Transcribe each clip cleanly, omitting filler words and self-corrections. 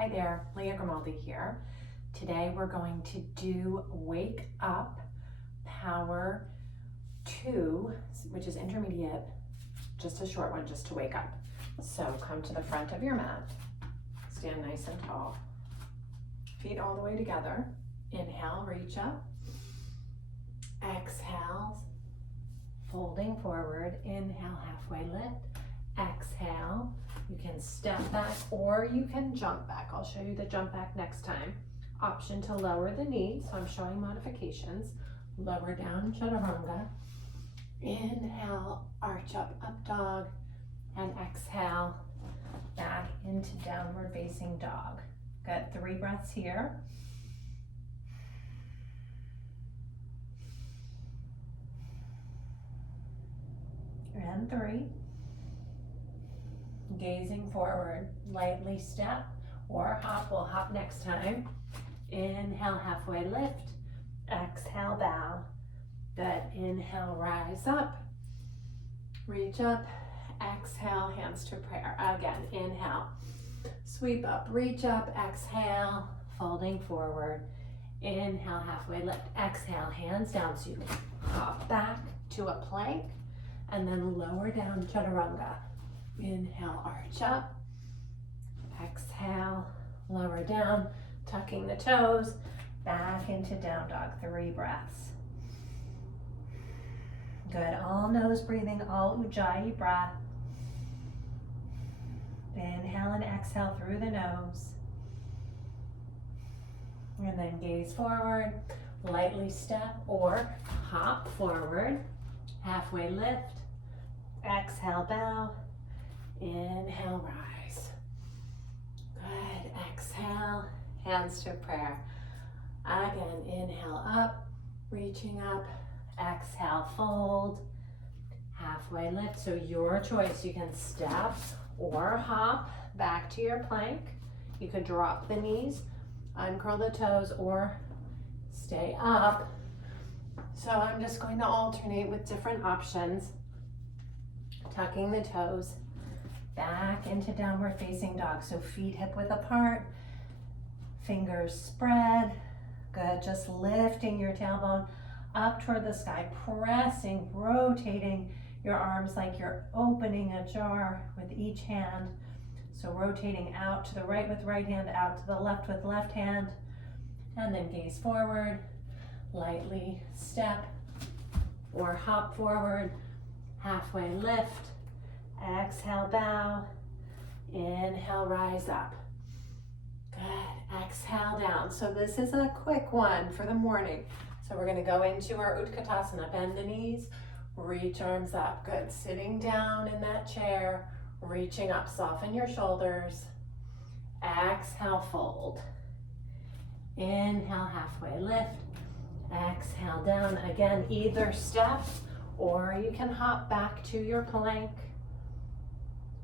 Hi there, Lea Grimaldi here. Today we're going to do Wake Up Power 2, which is intermediate, just a short one, just to wake up. So come to the front of your mat, stand nice and tall, feet all the way together. Inhale, reach up. Exhale, folding forward. Inhale, halfway lift. Exhale, you can step back or you can jump back. I'll show you the jump back next time. Option to lower the knees, so I'm showing modifications. Lower down, chaturanga. Inhale, arch up, up dog, and exhale, back into downward facing dog. Got 3 breaths here. And 3. Gazing forward, lightly step or hop. We'll hop next time. Inhale, halfway lift. Exhale, bow. Good. Inhale, rise up. Reach up. Exhale, hands to prayer. Again, inhale. Sweep up, reach up. Exhale, folding forward. Inhale, halfway lift. Exhale, hands down so you can hop back to a plank and then lower down, chaturanga. Inhale, arch up. Exhale, lower down, tucking the toes, back into down dog. 3 breaths. Good. All nose breathing, all ujjayi breath. Inhale and exhale through the nose. And then gaze forward, lightly step or hop forward. Halfway lift. Exhale, bow. Inhale, rise. Good. Exhale, hands to prayer. Again, inhale up, reaching up. Exhale, fold. Halfway lift. So your choice. You can step or hop back to your plank. You could drop the knees, uncurl the toes, or stay up. So I'm just going to alternate with different options. Tucking the toes back into downward facing dog. So feet hip width apart, fingers spread. Good. Just lifting your tailbone up toward the sky, pressing, rotating your arms like you're opening a jar with each hand. So rotating out to the right with right hand, out to the left with left hand, and then gaze forward, lightly step or hop forward, halfway lift, exhale, bow, inhale, rise up. Good. Exhale, down. So this is a quick one for the morning. So we're going to go into our Utkatasana. Bend the knees, reach arms up. Good. Sitting down in that chair, reaching up. Soften your shoulders. Exhale, fold. Inhale, halfway lift. Exhale, down. Again, either step or you can hop back to your plank.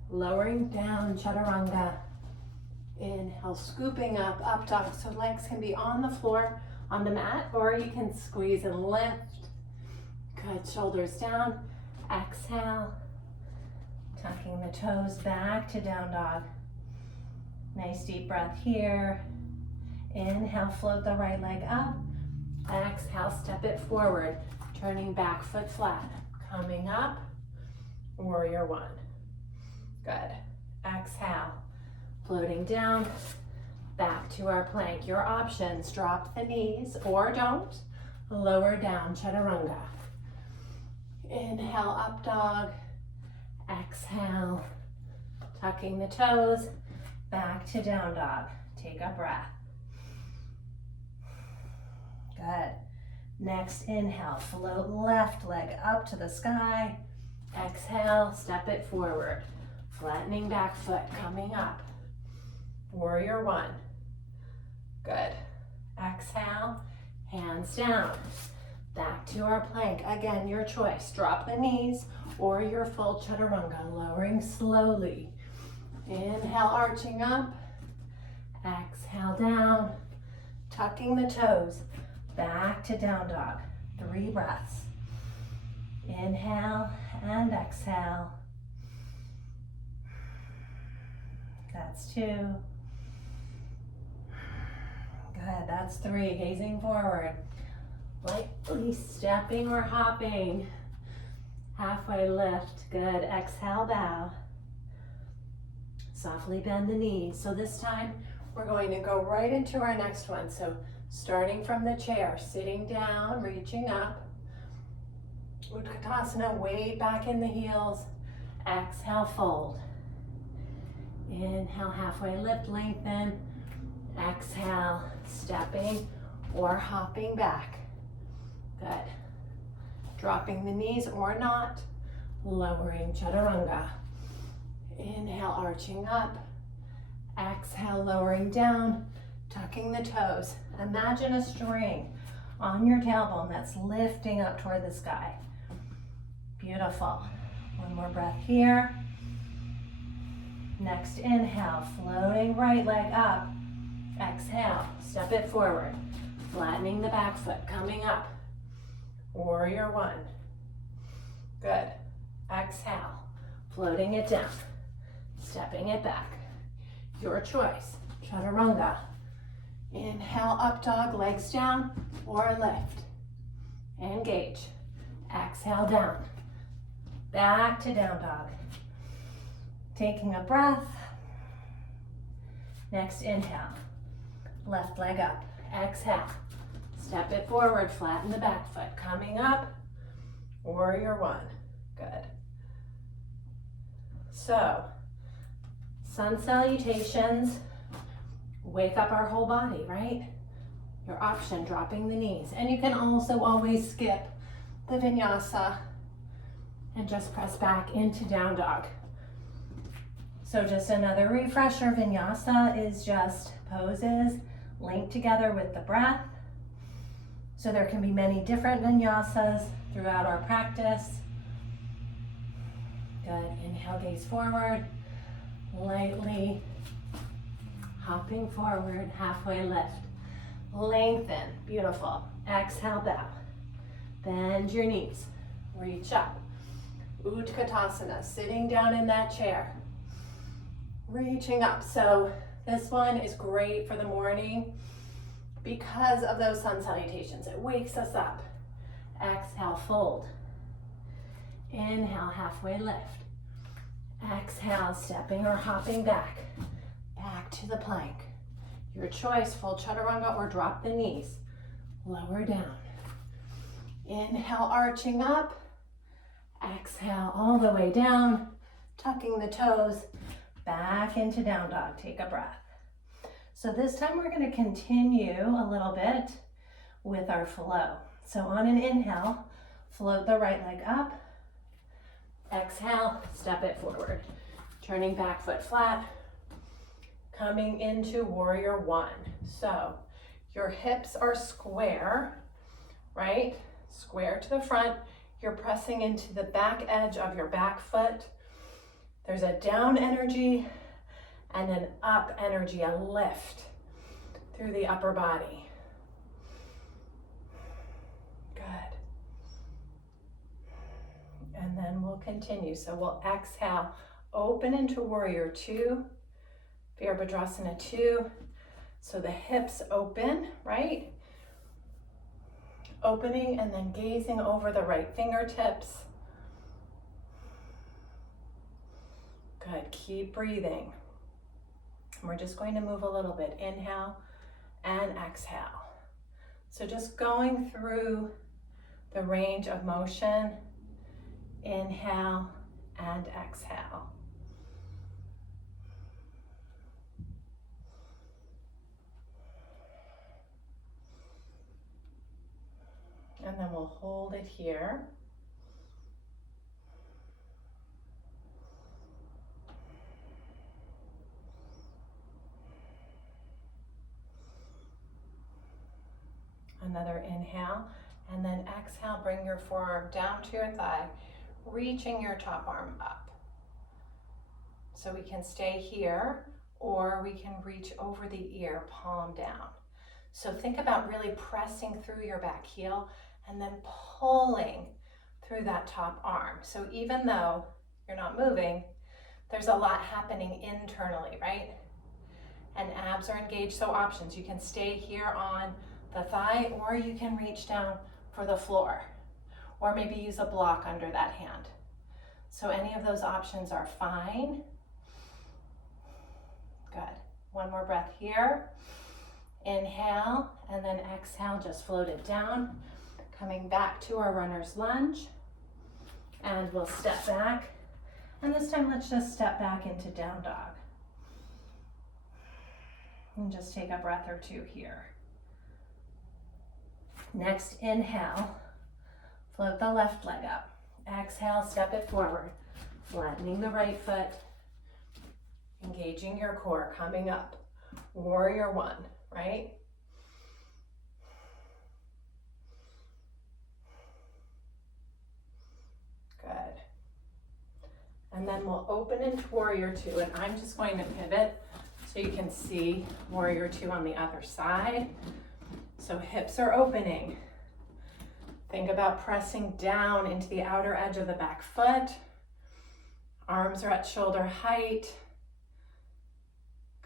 Lowering down, chaturanga. Inhale, scooping up, up dog. So legs can be on the floor, on the mat, or you can squeeze and lift. Good. Shoulders down. Exhale. Tucking the toes back to down dog. Nice deep breath here. Inhale, float the right leg up. Exhale, step it forward. Turning back foot flat. Coming up, warrior 1. Good. Exhale, floating down, back to our plank. Your options, drop the knees or don't. Lower down, chaturanga. Inhale, up dog. Exhale, tucking the toes, back to down dog. Take a breath. Good. Next, inhale, float left leg up to the sky. Exhale, step it forward. Flattening back foot, coming up. Warrior 1. Good. Exhale, hands down. Back to our plank. Again, your choice. Drop the knees or your full chaturanga, lowering slowly. Inhale, arching up. Exhale, down. Tucking the toes. Back to down dog. 3 breaths. Inhale and exhale. That's 2. Good, that's 3, gazing forward. Lightly stepping or hopping. Halfway lift, good. Exhale, bow. Softly bend the knees. So this time we're going to go right into our next one. So starting from the chair, sitting down, reaching up. Utkatasana, weight back in the heels. Exhale, fold. Inhale, halfway lift, lengthen. Exhale, stepping or hopping back. Good. Dropping the knees or not. Lowering chaturanga. Inhale, arching up. Exhale, lowering down. Tucking the toes. Imagine a string on your tailbone that's lifting up toward the sky. Beautiful. One more breath here. Next inhale, floating right leg up. Exhale, step it forward. Flattening the back foot, coming up. Warrior 1. Good. Exhale, floating it down. Stepping it back. Your choice. Chaturanga. Inhale, up dog, legs down or lift. Engage. Exhale, down. Back to down dog. Taking a breath. Next inhale. Left leg up. Exhale. Step it forward, flatten the back foot. Coming up. Warrior 1. Good. So, sun salutations wake up our whole body, right? Your option, dropping the knees. And you can also always skip the vinyasa and just press back into down dog. So just another refresher, vinyasa is just poses linked together with the breath. So there can be many different vinyasas throughout our practice. Good, inhale, gaze forward, lightly hopping forward, halfway lift. Lengthen, beautiful. Exhale, bow. Bend your knees, reach up. Utkatasana, sitting down in that chair. Reaching up, so this one is great for the morning because of those sun salutations. It wakes us up. Exhale, fold. Inhale, halfway lift. Exhale, stepping or hopping back. Back to the plank. Your choice, full chaturanga or drop the knees. Lower down. Inhale, arching up. Exhale, all the way down. Tucking the toes. Back into down dog. Take a breath. So this time we're going to continue a little bit with our flow. So on an inhale, float the right leg up. Exhale, step it forward. Turning back foot flat. Coming into warrior 1. So your hips are square, right? Square to the front. You're pressing into the back edge of your back foot. There's a down energy and an up energy, a lift through the upper body. Good. And then we'll continue. So we'll exhale, open into warrior 2, Virabhadrasana 2. So the hips open, right? Opening and then gazing over the right fingertips. Good, keep breathing. We're just going to move a little bit. Inhale and exhale. So just going through the range of motion. Inhale and exhale. And then we'll hold it here. Another inhale, and then exhale, bring your forearm down to your thigh, reaching your top arm up. So we can stay here, or we can reach over the ear, palm down. So think about really pressing through your back heel and then pulling through that top arm. So even though you're not moving, there's a lot happening internally, right? and abs are engaged. So options, you can stay here on the thigh, or you can reach down for the floor, or maybe use a block under that hand. So any of those options are fine. Good. One more breath here. Inhale, and then exhale, just float it down. Coming back to our runner's lunge, and we'll step back. And this time, let's just step back into down dog. And just take a breath or two here. Next, inhale, float the left leg up. Exhale, step it forward, flattening the right foot, engaging your core, coming up. Warrior one, right? Good. And then we'll open into warrior two, and I'm just going to pivot so you can see warrior two on the other side. So hips are opening. Think about pressing down into the outer edge of the back foot. Arms are at shoulder height.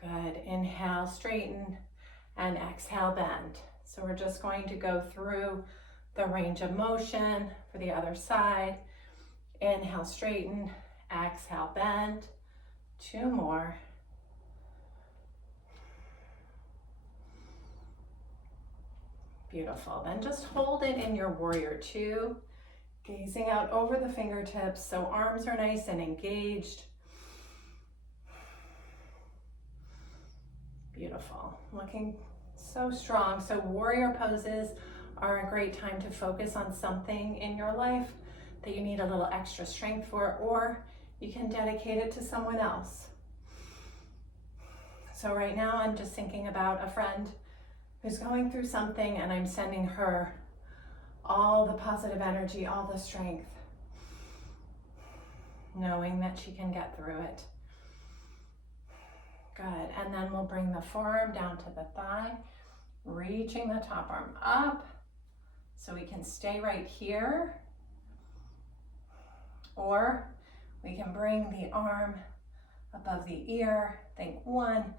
Good. Inhale, straighten, and exhale, bend. So we're just going to go through the range of motion for the other side. Inhale, straighten, exhale, bend. Two more. Beautiful. Then just hold it in your warrior two, gazing out over the fingertips so arms are nice and engaged. Beautiful. Looking so strong. So warrior poses are a great time to focus on something in your life that you need a little extra strength for, or you can dedicate it to someone else. So right now I'm just thinking about a friend who's going through something, and I'm sending her all the positive energy, all the strength, knowing that she can get through it. Good. And then we'll bring the forearm down to the thigh, reaching the top arm up so we can stay right here. Or we can bring the arm above the ear. Think one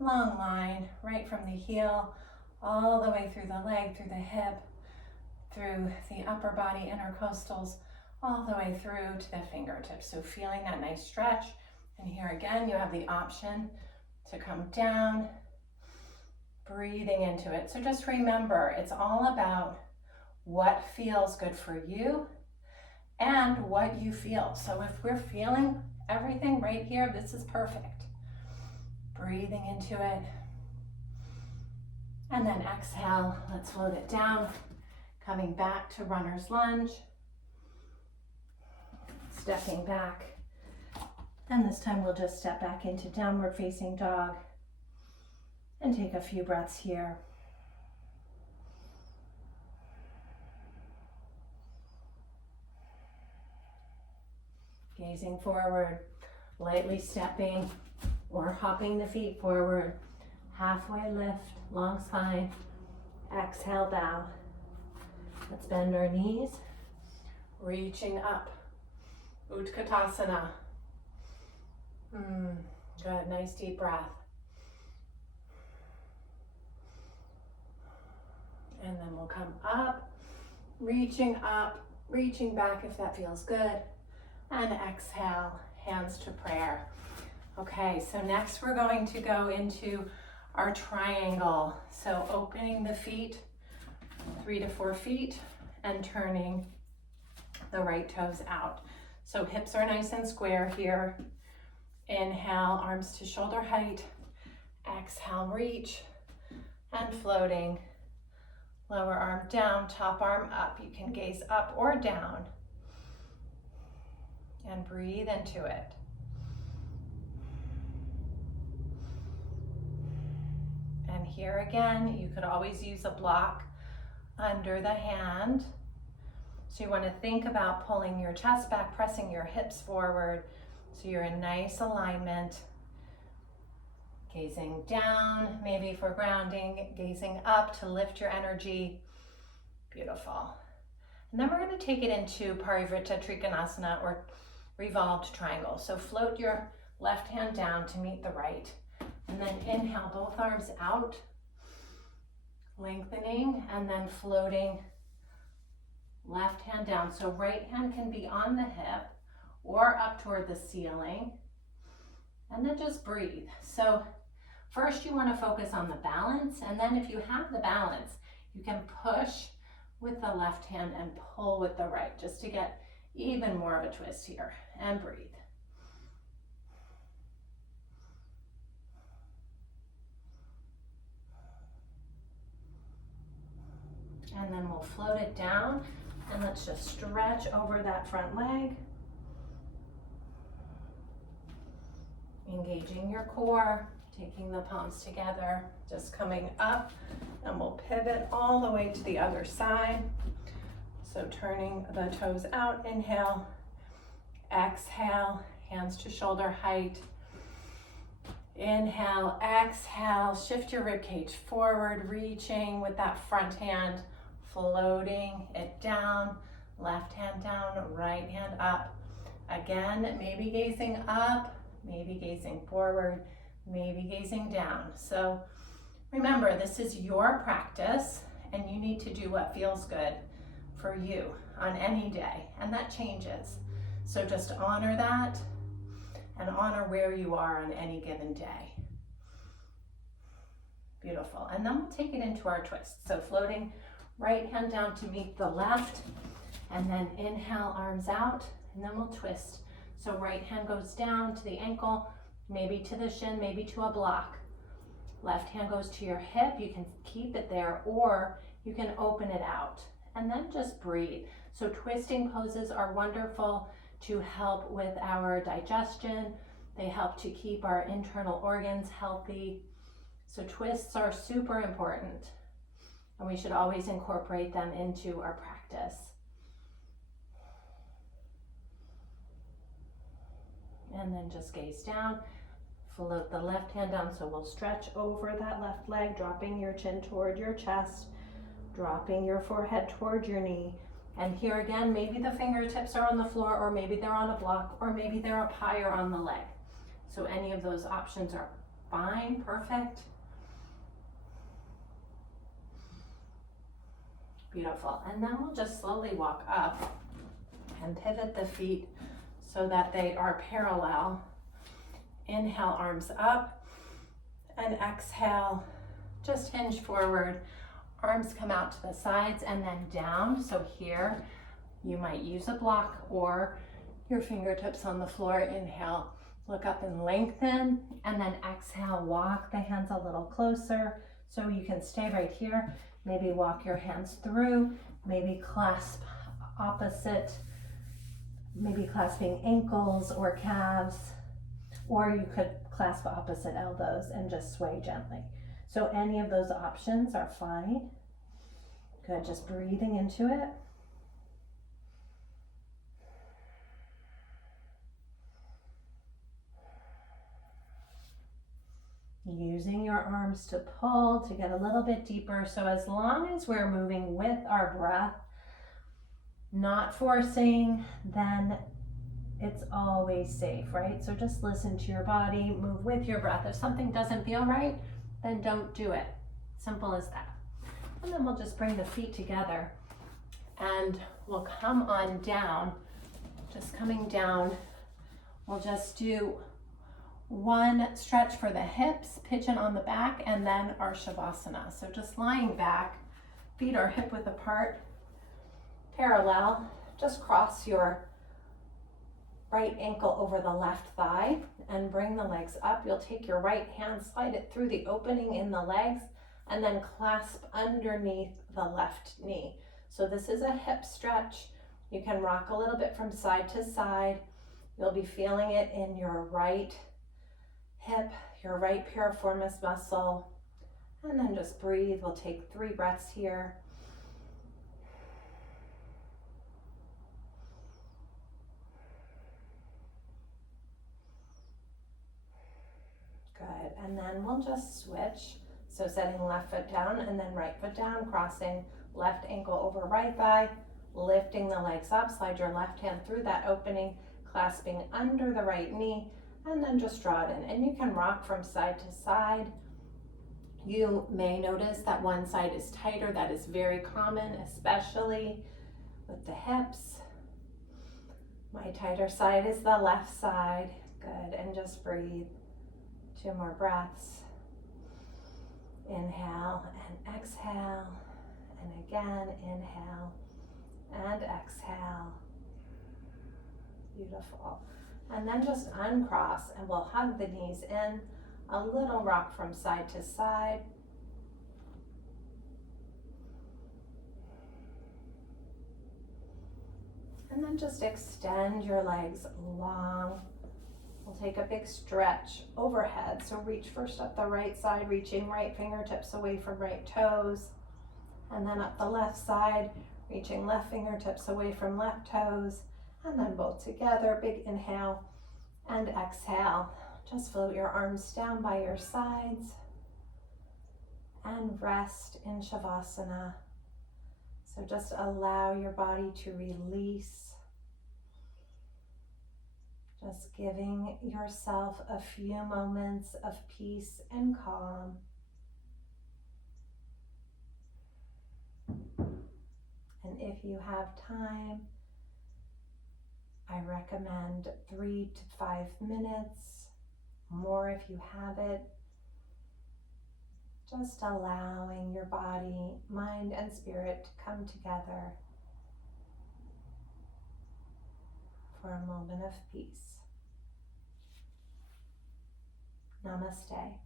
long line right from the heel all the way through the leg, through the hip, through the upper body, intercostals, all the way through to the fingertips. So feeling that nice stretch. And here again, you have the option to come down, breathing into it. So just remember, it's all about what feels good for you and what you feel. So if we're feeling everything right here, this is perfect. Breathing into it. And then exhale, let's float it down. Coming back to runner's lunge. Stepping back. And this time we'll just step back into downward facing dog and take a few breaths here. Gazing forward, lightly stepping or hopping the feet forward. Halfway lift, long spine. Exhale, bow. Let's bend our knees. Reaching up. Utkatasana. Good, nice deep breath. And then we'll come up, reaching back if that feels good. And exhale, hands to prayer. Okay, so next we're going to go into our triangle. So opening the feet, 3 to 4 feet, and turning the right toes out. So hips are nice and square here. Inhale, arms to shoulder height. Exhale, reach, and floating. Lower arm down, top arm up. You can gaze up or down. And breathe into it. And here again, you could always use a block under the hand. So you want to think about pulling your chest back, pressing your hips forward so you're in nice alignment. Gazing down, maybe for grounding, gazing up to lift your energy. Beautiful. And then we're going to take it into Parivrtta Trikonasana, or revolved triangle. So float your left hand down to meet the right. And then inhale, both arms out, lengthening, and then floating left hand down. So right hand can be on the hip or up toward the ceiling. And then just breathe. So first you want to focus on the balance, and then if you have the balance, you can push with the left hand and pull with the right, just to get even more of a twist here. And breathe. And then we'll float it down, and let's just stretch over that front leg. Engaging your core, taking the palms together, just coming up, and we'll pivot all the way to the other side. So turning the toes out, inhale, exhale, hands to shoulder height. Inhale, exhale, shift your rib cage forward, reaching with that front hand, floating it down, left hand down, right hand up. Again, maybe gazing up, maybe gazing forward, maybe gazing down. So remember, this is your practice, and you need to do what feels good for you on any day, and that changes. So just honor that and honor where you are on any given day. Beautiful. And then we'll take it into our twist. So floating right hand down to meet the left, and then inhale, arms out, and then we'll twist. So right hand goes down to the ankle, maybe to the shin, maybe to a block. Left hand goes to your hip. You can keep it there, or you can open it out. And then just breathe. So twisting poses are wonderful to help with our digestion. They help to keep our internal organs healthy. So twists are super important, and we should always incorporate them into our practice. And then just gaze down, float the left hand down. So we'll stretch over that left leg, dropping your chin toward your chest, dropping your forehead toward your knee. And here again, maybe the fingertips are on the floor, or maybe they're on a block, or maybe they're up higher on the leg. So any of those options are fine, perfect. Beautiful. And then we'll just slowly walk up and pivot the feet so that they are parallel. Inhale, arms up, and exhale, just hinge forward. Arms come out to the sides and then down. So here you might use a block or your fingertips on the floor. Inhale, look up and lengthen, and then exhale, walk the hands a little closer. So you can stay right here. Maybe walk your hands through, maybe clasp opposite, maybe clasping ankles or calves, or you could clasp opposite elbows and just sway gently. So any of those options are fine. Good, just breathing into it. Using your arms to pull to get a little bit deeper. So as long as we're moving with our breath, not forcing, then it's always safe, right? So just listen to your body, move with your breath. If something doesn't feel right, then don't do it. Simple as that. And then we'll just bring the feet together, and we'll come on down. Just coming down, we'll just do one stretch for the hips, pigeon on the back, and then our Shavasana. So just lying back, feet are hip width apart, parallel. Just cross your right ankle over the left thigh and bring the legs up. You'll take your right hand, slide it through the opening in the legs, and then clasp underneath the left knee. So this is a hip stretch. You can rock a little bit from side to side. You'll be feeling it in your right hip, your right piriformis muscle. And then just breathe. We'll take 3 breaths here. Good, and then we'll just switch. So setting left foot down and then right foot down, crossing left ankle over right thigh, lifting the legs up, slide your left hand through that opening, clasping under the right knee, and then just draw it in. And you can rock from side to side. You may notice that one side is tighter. That is very common, especially with the hips. My tighter side is the left side. Good, and just breathe. 2 more breaths. Inhale and exhale, and again, inhale and exhale. Beautiful. And then just uncross, and we'll hug the knees in, a little rock from side to side. And then just extend your legs long. We'll take a big stretch overhead. So reach first up the right side, reaching right fingertips away from right toes. And then up the left side, reaching left fingertips away from left toes. And then both together, big inhale and exhale. Just float your arms down by your sides and rest in Shavasana. So just allow your body to release. Just giving yourself a few moments of peace and calm. And if you have time, I recommend 3 to 5 minutes, more if you have it. Just allowing your body, mind, and spirit to come together for a moment of peace. Namaste.